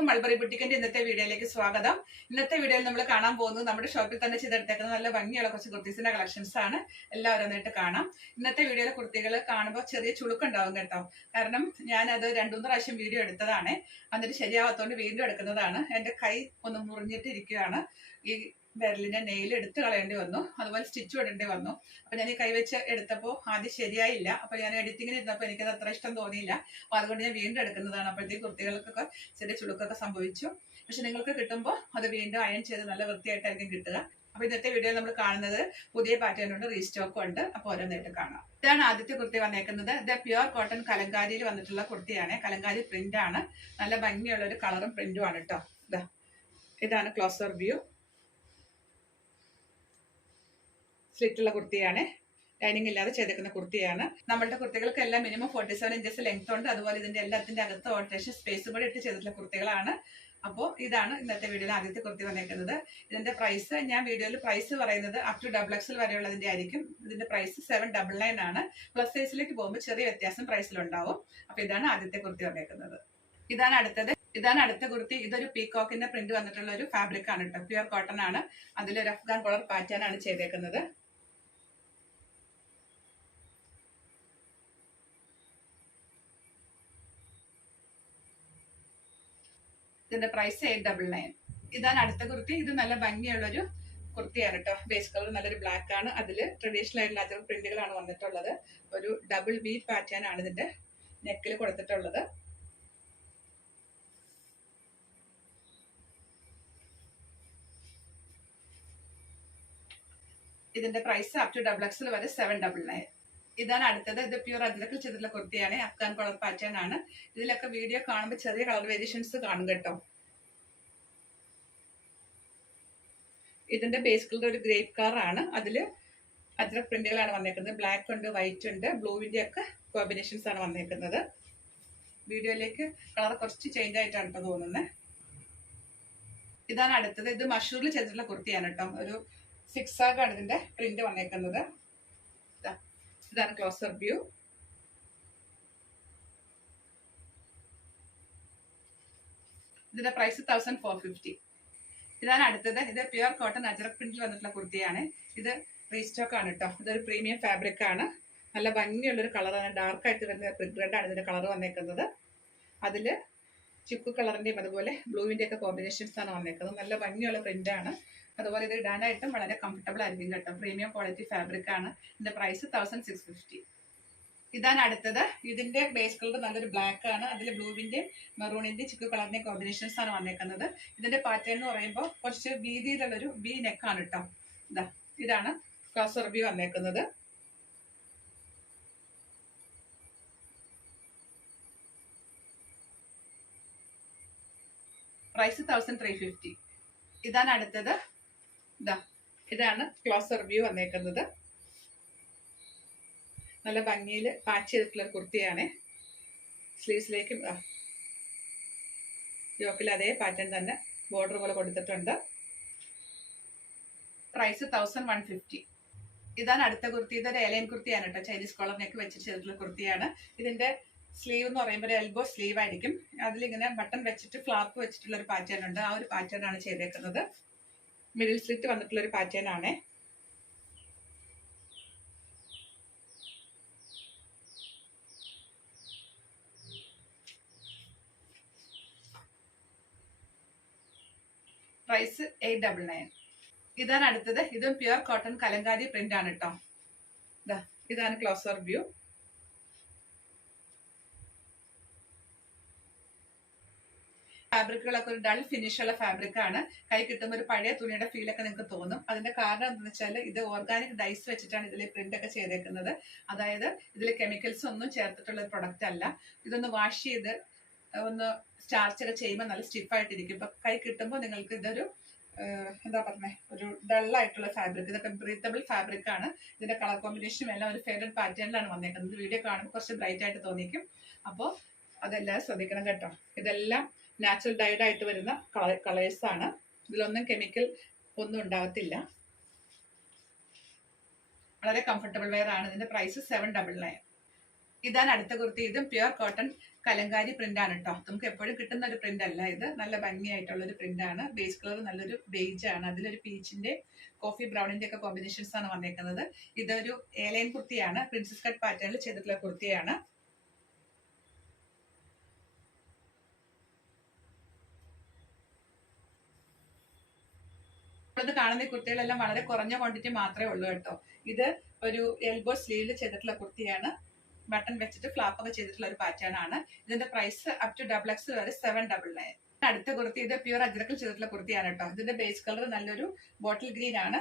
എല്ലാവർക്കും മൾബറി ബുട്ടിക്കിന്റെ ഇന്നത്തെ വീഡിയോയിലേക്ക് സ്വാഗതം. ഇന്നത്തെ വീഡിയോയിൽ നമ്മൾ കാണാൻ പോകുന്നത് നമ്മുടെ ഷോപ്പിൽ തന്നെ ചെയ്തെടുത്തേക്കുന്ന നല്ല ഭംഗിയുള്ള കുറച്ച് കുർത്തീസിന്റെ കളക്ഷൻസ് ആണ്. എല്ലാവരും ഒന്നായിട്ട് കാണാം. ഇന്നത്തെ വീഡിയോയിലെ കുർത്തികൾ കാണുമ്പോൾ ചെറിയ ചുളുക്കുണ്ടാവും കേട്ടോ. കാരണം ഞാനത് 2-3 പ്രാവശ്യം വീഡിയോ എടുത്തതാണ്. എന്നിട്ട് ശരിയാവാത്തോണ്ട് വീണ്ടും എടുക്കുന്നതാണ്. എന്റെ കൈ ഒന്ന് മുറിഞ്ഞിട്ട് ഇരിക്കുകയാണ്. ഈ വിരലിന്റെ നെയിൽ എടുത്ത് കളയേണ്ടി വന്നു, അതുപോലെ സ്റ്റിച്ച് ഇടേണ്ടി വന്നു. അപ്പൊ ഞാൻ ഈ കൈവച്ച് എടുത്തപ്പോൾ ആദ്യം ശരിയായില്ല. അപ്പൊ ഞാൻ എഡിറ്റിങ്ങിന് ഇരുന്നപ്പോൾ എനിക്കത് അത്ര ഇഷ്ടം തോന്നിയില്ല. അപ്പൊ അതുകൊണ്ട് ഞാൻ വീണ്ടും എടുക്കുന്നതാണ്. അപ്പോഴത്തേക്ക് കുർത്തികൾക്കൊക്കെ ചെറിയ ചുളുക്കൊക്കെ സംഭവിച്ചു. പക്ഷെ നിങ്ങൾക്ക് കിട്ടുമ്പോൾ അത് വീണ്ടും അയൺ ചെയ്ത് നല്ല വൃത്തിയായിട്ടായിരിക്കും കിട്ടുക. അപ്പൊ ഇന്നത്തെ വീഡിയോയിൽ നമ്മൾ കാണുന്നത് പുതിയ പാറ്റേൺ ഉണ്ട്, റീസ്റ്റോക്കും ഉണ്ട്. അപ്പൊ ഓരോന്നായിട്ട് കാണാം. ഇതാണ് ആദ്യത്തെ കുർത്തി വന്നേക്കുന്നത്. ഇത് പ്യുവർ കോട്ടൺ കലങ്കാരിയിൽ വന്നിട്ടുള്ള കുർത്തിയാണ്. കലങ്കാരി പ്രിന്റ് ആണ്. നല്ല ഭംഗിയുള്ള ഒരു കളറും പ്രിന്റും ആണ് കേട്ടോ. ഇതാണ് ക്ലോസർ വ്യൂ. സ്ലിറ്റുള്ള കുർത്തിയാണ്. ലൈനിങ് ഇല്ലാതെ ചെയ്തേക്കുന്ന കുർത്തിയാണ്. നമ്മളുടെ കുർത്തികൾക്കെല്ലാം മിനിമം 47 ഇഞ്ചസ് ലെങ്ത് ഉണ്ട്. അതുപോലെ ഇതിന്റെ എല്ലാത്തിന്റെ അകത്ത് ഓൾട്ടറേഷൻ സ്പേസ് കൂടെ ഇട്ട് ചെയ്തിട്ടുള്ള കുർത്തികളാണ്. അപ്പോൾ ഇതാണ് ഇന്നത്തെ വീഡിയോയിൽ ആദ്യത്തെ കുർത്തി വന്നേക്കുന്നത്. ഇതിന്റെ പ്രൈസ് ഞാൻ വീഡിയോയിൽ പ്രൈസ് പറയുന്നത് അപ് ടു XXL വരെയുള്ളതിന്റെ ആയിരിക്കും. ഇതിന്റെ പ്രൈസ് 799 ആണ്. പ്ലസ് സൈസിലേക്ക് പോകുമ്പോൾ ചെറിയ വ്യത്യാസം പ്രൈസിലുണ്ടാവും. അപ്പൊ ഇതാണ് ആദ്യത്തെ കുർത്തി വന്നേക്കുന്നത്. ഇതാണ് അടുത്ത കുർത്തി. ഇതൊരു പീകോക്കിന്റെ പ്രിന്റ് വന്നിട്ടുള്ള ഒരു ഫാബ്രിക് ആണ് കേട്ടോ. പ്യുവർ കോട്ടൺ ആണ്. അതിലൊരു അഫ്ഗാൻ കളർ പാറ്റേൺ ആണ് ചെയ്തേക്കുന്നത്. ഇതിന്റെ പ്രൈസ് 899. ഇതാണ് അടുത്ത കുർത്തി. ഇത് നല്ല ഭംഗിയുള്ളൊരു കുർത്തിയാണ് കേട്ടോ. ബേസ് കളർ നല്ലൊരു ബ്ലാക്ക് ആണ്. അതില് ട്രഡീഷണൽ ആയിട്ടുള്ള അതർ പ്രിന്റുകളാണ് വന്നിട്ടുള്ളത്. ഒരു ഡബിൾ വി പാറ്റേൺ ആണ് ഇതിന്റെ നെക്കിൽ കൊടുത്തിട്ടുള്ളത്. ഇതിന്റെ പ്രൈസ് അപ് ടു XXL വരെ 799. ഇതാണ് അടുത്തത്. ഇത് പ്യൂർ അജ്രക്കിൽ ചെയ്തിട്ടുള്ള കുർത്തിയാണ്. അഫ്ഗാൻ കളർ പാറ്റേൺ ആണ്. ഇതിലൊക്കെ വീഡിയോ കാണുമ്പോൾ ചെറിയ കളർ വേരിയേഷൻസ് കാണും കേട്ടോ. ഇതിന്റെ ബേസ് കളർ ഒരു ഗ്രേപ്പ് കളർ ആണ്. അതില് അജ്രക് പ്രിന്റുകളാണ് വന്നേക്കുന്നത്. ബ്ലാക്ക് ഉണ്ട്, വൈറ്റ് ഉണ്ട്, ബ്ലൂവിന്റെ ഒക്കെ കോമ്പിനേഷൻസ് ആണ് വന്നേക്കുന്നത്. വീഡിയോയിലേക്ക് കളർ കുറച്ച് ചേഞ്ച് ആയിട്ടാണ് കേട്ടോ തോന്നുന്നത്. ഇതാണ് അടുത്തത്. ഇത് മഷൂറിൽ ചെയ്തിട്ടുള്ള കുർത്തിയാണ് കേട്ടോ. ഒരു സിക്സാഗ് ആണ് ഇതിന്റെ പ്രിന്റ് വന്നേക്കുന്നത്. ഇതാണ് ക്ലോസർ വ്യൂ. ഇതിന്റെ പ്രൈസ് 1450. ഇതാണ് അടുത്തത്. ഇത് പ്യുവർ കോട്ടൺ അജ്രക് പ്രിന്റിൽ വന്നിട്ടുള്ള കുർത്തിയാണ്. ഇത് റീസ്റ്റോക്ക് ആണ് കേട്ടോ. ഇതൊരു പ്രീമിയം ഫാബ്രിക് ആണ്. നല്ല ഭംഗിയുള്ളൊരു കളറാണ്. ഡാർക്ക് ആയിട്ട് വരുന്ന പ്രിന്റ് റെഡ് ആണ് ഇതിന്റെ കളർ വന്നേക്കുന്നത്. അതില് ചിക്കു കളറിന്റെയും അതുപോലെ ബ്ലൂവിന്റെ ഒക്കെ കോമ്പിനേഷൻസ് ആണ് വന്നേക്കുന്നത്. നല്ല ഭംഗിയുള്ള പ്രിന്റ് ആണ്. അതുപോലെ ഇത് ഇടാനായിട്ടും വളരെ കംഫർട്ടബിൾ ആയിരിക്കും കേട്ടോ. പ്രീമിയം ക്വാളിറ്റി ഫാബ്രിക് ആണ്. ഇതിന്റെ പ്രൈസ് 1650. ഇതാണ് അടുത്തത്. ഇതിന്റെ ബേസ് കളർ നല്ലൊരു ബ്ലാക്ക് ആണ്. അതിൽ ബ്ലൂവിന്റെയും മെറൂണിന്റെയും ചിക്കു കളറിന്റെയും കോമ്പിനേഷൻസ് ആണ് വന്നേക്കുന്നത്. ഇതിന്റെ പാറ്റേൺ എന്ന് പറയുമ്പോൾ കുറച്ച് വീതിയിലുള്ളൊരു വി നെക്കാണ് കേട്ടോ. ഇതാണ് ക്ലോസർ വ്യൂ വന്നേക്കുന്നത്. പ്രൈസ് 1350. ഇതാണ് അടുത്തത്. ഇതാണ് ക്ലോസർ വ്യൂ വന്നേക്കുന്നത്. നല്ല ഭംഗിയിൽ പാച്ച് ചെയ്തിട്ടുള്ള കുർത്തിയാണ്. സ്ലീവ്സിലേക്കും യോക്കിൽ അതേ പാറ്റേൺ തന്നെ ബോർഡർ പോലെ കൊടുത്തിട്ടുണ്ട്. പ്രൈസ് 1150. ഇതാണ് അടുത്ത കുർത്തി. ഇതൊരു എലൈൻ കുർത്തിയാണ് കേട്ടോ. ചൈനീസ് കോളർ നെക്ക് വെച്ചിട്ട് ചെയ്തിട്ടുള്ള കുർത്തിയാണ്. ഇതിന്റെ സ്ലീവ് എന്ന് പറയുമ്പോൾ ഒരു എൽബോ സ്ലീവ് ആയിരിക്കും. അതിലിങ്ങനെ ബട്ടൺ വെച്ചിട്ട് ഫ്ലാപ്പ് വെച്ചിട്ടുള്ള ഒരു പാറ്റേൺ ഉണ്ട്. ആ ഒരു പാറ്റേൺ ആണ് ചെയ്തേക്കുന്നത്. മിഡിൽ സ്ലിറ്റ് വന്നിട്ടുള്ള ഒരു പാറ്റേൺ ആണ്. പ്രൈസ് 899. ഇതാണ് അടുത്തത്. ഇതും പ്യുവർ കോട്ടൺ കലങ്കാരി പ്രിന്റ് ആണ് കേട്ടോ. ഇതാണ് ക്ലോസർ വ്യൂ. ഫാബ്രിക്കുകളൊക്കെ ഒരു ഡൾ ഫിനിഷ് ഉള്ള ഫാബ്രിക് ആണ്. കൈ കിട്ടുമ്പോൾ ഒരു പഴയ തുണിയുടെ ഫീലൊക്കെ നിങ്ങൾക്ക് തോന്നും. അതിന്റെ കാരണം എന്താണെന്ന് വെച്ചാൽ ഇത് ഓർഗാനിക് ഡൈസ് വെച്ചിട്ടാണ് ഇതിൽ പ്രിന്റ് ഒക്കെ ചെയ്തേക്കുന്നത്. അതായത് ഇതിൽ കെമിക്കൽസ് ഒന്നും ചേർത്തിട്ടുള്ള ഒരു പ്രൊഡക്റ്റ് അല്ല. ഇതൊന്ന് വാഷ് ചെയ്ത് ഒന്ന് സ്റ്റാർച്ച് ഒക്കെ ചെയ്യുമ്പോൾ നല്ല സ്റ്റിഫായിട്ടിരിക്കും. ഇപ്പൊ കൈ കിട്ടുമ്പോൾ നിങ്ങൾക്ക് ഇതൊരു ഒരു ഡള്ളായിട്ടുള്ള ഫാബ്രിക്. ഇതൊക്കെ ബ്രീത്തബിൾ ഫാബ്രിക് ആണ്. ഇതിന്റെ കളർ കോമ്പിനേഷനും എല്ലാം ഒരു ഫേവറേറ്റ് പാറ്റേണിലാണ് വന്നേക്കുന്നത്. വീഡിയോ കാണുമ്പോൾ കുറച്ച് ബ്രൈറ്റ് ആയിട്ട് തോന്നിക്കും. അപ്പോൾ അതെല്ലാം ശ്രദ്ധിക്കണം കേട്ടോ. ഇതെല്ലാം നാച്ചുറൽ ഡൈഡ് ആയിട്ട് വരുന്ന കളേഴ്സ് ആണ്. ഇതിലൊന്നും കെമിക്കൽ ഒന്നും ഉണ്ടാകത്തില്ല. വളരെ കംഫർട്ടബിൾ വെയർ ആണ്. ഇതിന്റെ പ്രൈസ് 799. ഇതാണ് അടുത്ത കുർത്തി. ഇതും പ്യുർ കോട്ടൺ കലങ്കാരി പ്രിന്റ് ആണ് കേട്ടോ. നമുക്ക് എപ്പോഴും കിട്ടുന്ന ഒരു പ്രിന്റ് അല്ല ഇത്. നല്ല ഭംഗിയായിട്ടുള്ള ഒരു പ്രിന്റ് ആണ്. ബേസ് കളർ നല്ലൊരു ബേജ് ആണ്. അതിലൊരു പീച്ചിന്റെ കോഫി ബ്രൗണിന്റെ ഒക്കെ കോമ്പിനേഷൻസ് ആണ് വന്നേക്കുന്നത്. ഇതൊരു എയർലൈൻ കുർത്തിയാണ്. പ്രിൻസസ് കട്ട് പാറ്റേണിൽ ചെയ്തിട്ടുള്ള കുർത്തിയാണ്. ഇത് കാണുന്ന കുർത്തികളെല്ലാം വളരെ കുറഞ്ഞ ക്വാണ്ടിറ്റി മാത്രമേ ഉള്ളൂ കേട്ടോ. ഇത് ഒരു എൽബോ സ്ലീവിൽ ചെയ്തിട്ടുള്ള കുർത്തിയാണ്. ബട്ടൺ വെച്ചിട്ട് ഫ്ലാപ്പ് ഒക്കെ ചെയ്തിട്ടുള്ള ഒരു പാറ്റേൺ ആണ്. ഇതിന്റെ പ്രൈസ് അപ് ടു XXL വരെ 799. അടുത്ത കുർത്തി ഇത് പ്യൂർ അജ്രക്കിൽ ചെയ്തിട്ടുള്ള കുർത്തിയാണ് കേട്ടോ. ഇതിന്റെ ബേസ് കളർ നല്ലൊരു ബോട്ടിൽ ഗ്രീൻ ആണ്.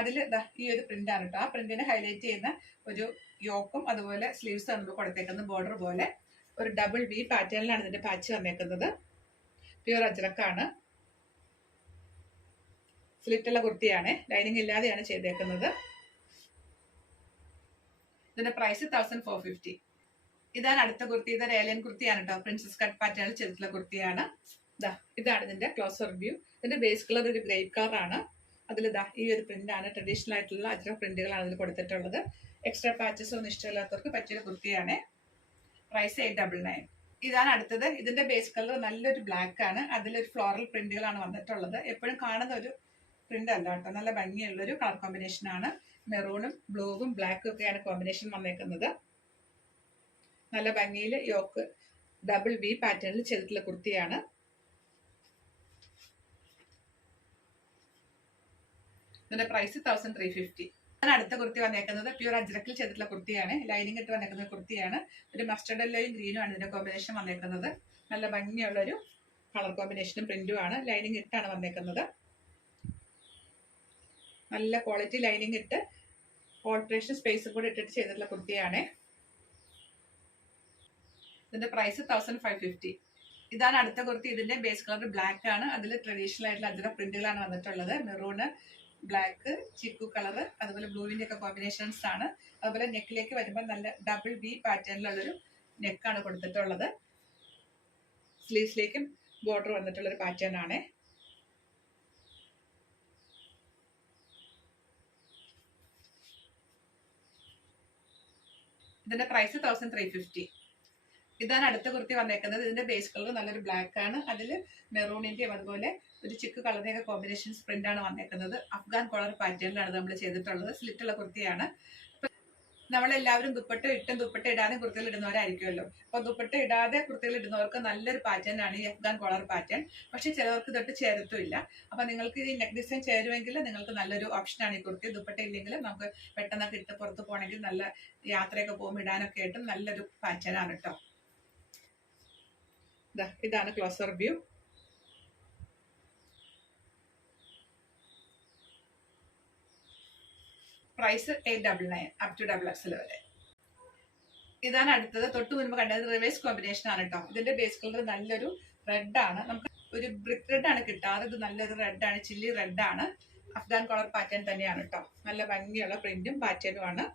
അതിൽ ഈ ഒരു പ്രിന്റ് ആണ് കേട്ടോ. ആ പ്രിന്റിനെ ഹൈലൈറ്റ് ചെയ്യുന്ന ഒരു യോക്കും അതുപോലെ സ്ലീവ്സ് ആണ് കൊടുത്തേക്കുന്നത്. ബോർഡർ പോലെ ഒരു ഡബിൾ വി പാറ്റേണിലാണ് ഇതിന്റെ പാച്ച് വന്നേക്കുന്നത്. പ്യൂർ അജ്രക്കാണ്. സ്ലിറ്റുള്ള കുർത്തിയാണ്. ലൈനിങ് ഇല്ലാതെയാണ് ചെയ്തേക്കുന്നത്. ഇതിന്റെ പ്രൈസ് 1450. ഇതാണ് അടുത്ത കുർത്തി. ഇതൊരു ഏലിയൻ കുർത്തിയാണ് കേട്ടോ. പ്രിൻസസ് കട്ട് പാറ്റേണിൽ ചെയ്തിട്ടുള്ള കുർത്തിയാണ്. ഇതാണ് ഇതിന്റെ ക്ലോസർ വ്യൂ. ഇതിന്റെ ബേസ് കളർ ഒരു ഗ്രേ കളർ ആണ്. അതിൽ ഈ ഒരു പ്രിന്റ് ആണ്. ട്രഡീഷണൽ ആയിട്ടുള്ള അജ്രക് പ്രിന്റുകളാണ് ഇതിൽ കൊടുത്തിട്ടുള്ളത്. എക്സ്ട്രാ പാച്ചസ് ഒന്നും ഇഷ്ടമില്ലാത്തവർക്ക് പറ്റിയ കുർത്തിയാണ്. പ്രൈസ് 899. ഇതാണ് അടുത്തത്. ഇതിന്റെ ബേസ് കളർ നല്ലൊരു ബ്ലാക്ക് ആണ്. അതിലൊരു ഫ്ലോറൽ പ്രിന്റുകളാണ് വന്നിട്ടുള്ളത്. എപ്പോഴും കാണുന്ന ഒരു പ്രിന്റ് അല്ല കേട്ടോ. നല്ല ഭംഗിയുള്ള ഒരു കളർ കോമ്പിനേഷൻ ആണ്. മെറൂണും ബ്ലൂവും ബ്ലാക്കും ഒക്കെയാണ് കോമ്പിനേഷൻ വന്നേക്കുന്നത്. നല്ല ഭംഗിയിൽ യോക്ക് ഡബിൾ വി പാറ്റേണിൽ ചെയ്തിട്ടുള്ള കുർത്തിയാണ്. ഇതിന്റെ പ്രൈസ് 1350. അടുത്ത കുർത്തി വന്നേക്കുന്നത് പ്യൂർ അജ്രക്കിൽ ചെയ്തിട്ടുള്ള കുർത്തിയാണ്. ലൈനിങ് ഇട്ട് വന്നേക്കുന്ന കുർത്തിയാണ്. ഒരു മസ്റ്റർഡ് യെല്ലോയും ഗ്രീനും ആണ് ഇതിന്റെ കോമ്പിനേഷൻ വന്നേക്കുന്നത്. നല്ല ഭംഗിയുള്ള ഒരു കളർ കോമ്പിനേഷനും പ്രിന്റും ആണ്. ലൈനിങ് ഇട്ടാണ് വന്നേക്കുന്നത്. നല്ല ക്വാളിറ്റി ലൈനിങ് ഇട്ട് ഓൾട്രേഷൻ സ്പേസും കൂടെ ഇട്ടിട്ട് ചെയ്തിട്ടുള്ള കുർത്തിയാണ്. ഇതിന്റെ പ്രൈസ് 1550. ഇതാണ് അടുത്ത കുർത്തി. ഇതിന്റെ ബേസ് കളർ ബ്ലാക്ക് ആണ്. അതിൽ ട്രഡീഷണൽ ആയിട്ടുള്ള അജ്രക് പ്രിന്റുകളാണ് വന്നിട്ടുള്ളത്. മെറൂണ്, ബ്ലാക്ക്, ചിക്കു കളർ, അതുപോലെ ബ്ലൂവിന്റെ ഒക്കെ കോമ്പിനേഷൻസ് ആണ്. അതുപോലെ നെക്കിലേക്ക് വരുമ്പോൾ നല്ല ഡബിൾ വി പാറ്റേണിലുള്ളൊരു നെക്കാണ് കൊടുത്തിട്ടുള്ളത്. സ്ലീവ്സിലേക്കും ബോർഡർ വന്നിട്ടുള്ള ഒരു പാറ്റേൺ ആണ്. ഇതിന്റെ പ്രൈസ് 1350. ഇതാണ് അടുത്ത കുർത്തി വന്നേക്കുന്നത്. ഇതിന്റെ ബേസ് കളർ നല്ലൊരു ബ്ലാക്ക് ആണ്. അതിൽ മെറൂണിന്റെയും അതുപോലെ ഒരു ചിക്ക് കളറിന്റെ കോമ്പിനേഷൻസ് പ്രിന്റ് ആണ് വന്നേക്കുന്നത്. അഫ്ഗാൻ കോളർ പാറ്റേണിലാണ് നമ്മൾ ചെയ്തിട്ടുള്ളത്. സ്ലിറ്റുള്ള കുർത്തിയാണ്. നമ്മളെല്ലാവരും ദുപ്പട്ട ഇട്ടും ദുപ്പട്ട ഇടാതെ കുർത്തികൾ ഇടുന്നവരായിരിക്കുമല്ലോ. അപ്പൊ ദുപ്പട്ട ഇടാതെ കുർത്തികൾ ഇടുന്നവർക്ക് നല്ലൊരു പാറ്റേൺ ആണ് ഈ അഫ്ഗാൻ കോളർ പാറ്റേൺ. പക്ഷെ ചിലവർക്ക് തൊട്ട് ചേർത്തുമില്ല. അപ്പൊ നിങ്ങൾക്ക് ഈ നെക്ക് ഡിസൈൻ ചേരുമെങ്കിൽ നിങ്ങൾക്ക് നല്ലൊരു ഓപ്ഷനാണ് ഈ കുർത്തി. ദുപ്പട്ട ഇല്ലെങ്കിൽ നമുക്ക് പെട്ടെന്നൊക്കെ ഇട്ട് പുറത്ത് പോകണമെങ്കിൽ നല്ല യാത്രയൊക്കെ പോകുമ്പോൾ ഇടാനൊക്കെ ആയിട്ടും നല്ലൊരു പാറ്റേൺ ആണ് കേട്ടോ. ഇതാണ് closer view. Price 899 up to XXL വരെ. ഇതാണ് അടുത്തത്. തൊട്ട് മുൻപ് കണ്ടത് റിവേഴ്സ് കോമ്പിനേഷൻ ആണ് കേട്ടോ. ഇതിന്റെ ബേസ് കളർ നല്ലൊരു റെഡ് ആണ്. നമുക്ക് ഒരു ബ്രിക്ക് റെഡ് ആണ് കിട്ടാറ്. ഇത് നല്ലൊരു റെഡ് ആണ്. ചില്ലി റെഡ് ആണ്. അഫ്ഗാൻ കോളർ പാറ്റേൺ തന്നെയാണ് കേട്ടോ. നല്ല ഭംഗിയുള്ള പ്രിന്റും പാറ്റേണും ആണ്.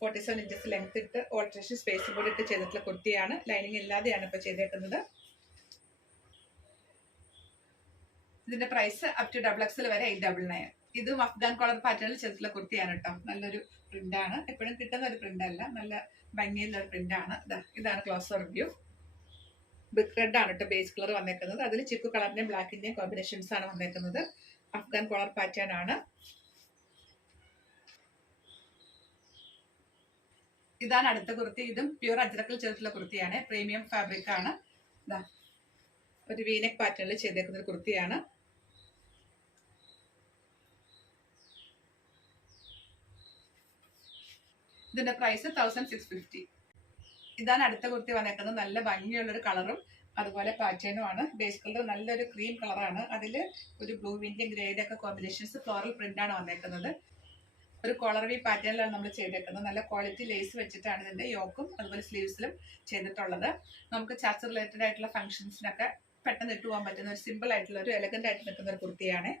47 ഇഞ്ചസ് ലെങ്ത് ഇട്ട് ഓൾട്രേഷൻ സ്പേസ് കൂടി ഇട്ട് ചെയ്തിട്ടുള്ള കുർത്തിയാണ്. ലൈനിങ് ഇല്ലാതെയാണ് ഇപ്പൊ ചെയ്തേക്കുന്നത്. ഇതിന്റെ പ്രൈസ് അപ് ടു XXL വരെ 899. ഇതും അഫ്ഗാൻ കോളർ പാറ്റേണിൽ ചെയ്തിട്ടുള്ള കുർത്തിയാണ് കേട്ടോ. നല്ലൊരു പ്രിന്റ് ആണ്. എപ്പോഴും കിട്ടുന്ന ഒരു പ്രിന്റ് അല്ല. നല്ല ഭംഗിയുള്ള ഒരു പ്രിന്റ് ആണ്. ഇതാണ് ക്ലോസർ വ്യൂ. ബ്രിക്ക് റെഡ് ആണ് കേട്ടോ ബേസ് കളർ വന്നേക്കുന്നത്. അതിൽ ചിക്കു കളറിന്റെയും ബ്ലാക്കിന്റെയും കോമ്പിനേഷൻസ് ആണ് വന്നേക്കുന്നത്. അഫ്ഗാൻ കോളർ പാറ്റേൺ ആണ്. ഇതാണ് അടുത്ത കുർത്തി. ഇതും പ്യൂർ അജ്രക്കിൽ ചെയ്തിട്ടുള്ള കുർത്തിയാണ്. പ്രീമിയം ഫാബ്രിക് ആണ്. ഒരു വീനെക്ക് പാറ്റേണിൽ ചെയ്തേക്കുന്ന ഒരു കുർത്തിയാണ്. ഇതിന്റെ പ്രൈസ് 1650. ഇതാണ് അടുത്ത കുർത്തി വന്നേക്കുന്നത്. നല്ല ഭംഗിയുള്ളൊരു കളറും അതുപോലെ പാറ്റേണും ആണ്. ബേസ് കളർ നല്ലൊരു ക്രീം കളറാണ്. അതിൽ ഒരു ബ്ലൂവിന്റെയും ഗ്രേയുടെ ഒക്കെ കോമ്പിനേഷൻസ് ഫ്ലോറൽ പ്രിന്റ് ആണ് വന്നേക്കുന്നത്. ഒരു കോളർ വി പാറ്റേണിലാണ് നമ്മൾ ചെയ്തേക്കുന്നത്. നല്ല ക്വാളിറ്റി ലേസ് വെച്ചിട്ടാണ് ഇതിന്റെ യോക്കും അതുപോലെ സ്ലീവ്സിലും ചെയ്തിട്ടുള്ളത്. നമുക്ക് ചർച്ച് റിലേറ്റഡ് ആയിട്ടുള്ള ഫംഗ്ഷൻസിനൊക്കെ പെട്ടെന്ന് ഇട്ട് പോകാൻ പറ്റുന്ന ഒരു സിമ്പിൾ ആയിട്ടുള്ള ഒരു എലഗന്റ് ആയിട്ട് നിൽക്കുന്ന ഒരു കുർത്തിയാണ്.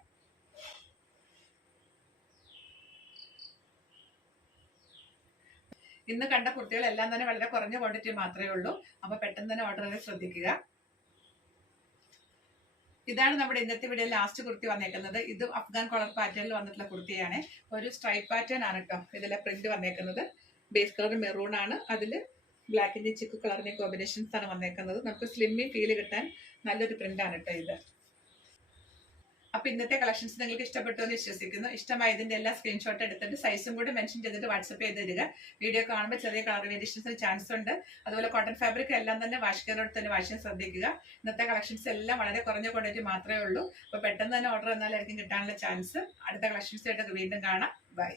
ഇന്ന് കണ്ട കുർത്തികളെല്ലാം തന്നെ വളരെ കുറഞ്ഞ ക്വാണ്ടിറ്റി മാത്രമേ ഉള്ളൂ. അപ്പൊ പെട്ടെന്ന് തന്നെ ഓർഡർ ചെയ്യാൻ ശ്രദ്ധിക്കുക. ഇതാണ് നമ്മുടെ ഇന്നത്തെ വീഡിയോ ലാസ്റ്റ് കുർത്തി വന്നേക്കുന്നത്. ഇതും അഫ്ഗാൻ കോളർ പാറ്റേണിൽ വന്നിട്ടുള്ള കുർത്തിയാണ്. ഒരു സ്ട്രൈപ്പ് പാറ്റേൺ ആണ് കേട്ടോ ഇതിലെ പ്രിന്റ് വന്നേക്കുന്നത്. ബേസ് കളർ മെറൂൺ ആണ്. അതിൽ ബ്ലാക്കിന്റെ ചിക്കു കളറിന്റെ കോമ്പിനേഷൻസ് ആണ് വന്നേക്കുന്നത്. നമുക്ക് സ്ലിമ്മി ഫീൽ കിട്ടാൻ നല്ലൊരു പ്രിന്റ് ആണ് കേട്ടോ ഇത്. അപ്പൊ ഇന്നത്തെ കളക്ഷൻസ് നിങ്ങൾക്ക് ഇഷ്ടപ്പെട്ടു എന്ന് വിശ്വസിക്കുന്നു. ഇഷ്ടമായതിന്റെ എല്ലാ സ്ക്രീൻഷോട്ട് എടുത്തിട്ട് സൈസും കൂടി മെൻഷൻ ചെയ്തിട്ട് വാട്സ്ആപ്പ് ചെയ്ത് തരിക. വീഡിയോ കാണുമ്പോൾ ചെറിയ കളർ വേരിയേഷൻസിന് ചാൻസ് ഉണ്ട്. അതുപോലെ കോട്ടൺ ഫാബ്രിക് എല്ലാം തന്നെ വാഷ് കെയറോട് തന്നെ വാഷ് ചെയ്യാൻ ശ്രദ്ധിക്കുക. ഇന്നത്തെ കളക്ഷൻസ് എല്ലാം വളരെ കുറഞ്ഞ ക്വാണ്ടിറ്റി മാത്രമേ ഉള്ളൂ. അപ്പൊ പെട്ടെന്ന് തന്നെ ഓർഡർ വന്നാലായിരിക്കും കിട്ടാനുള്ള ചാൻസ്. അടുത്ത കളക്ഷൻസ് ആയിട്ട് വീണ്ടും കാണാം. ബൈ.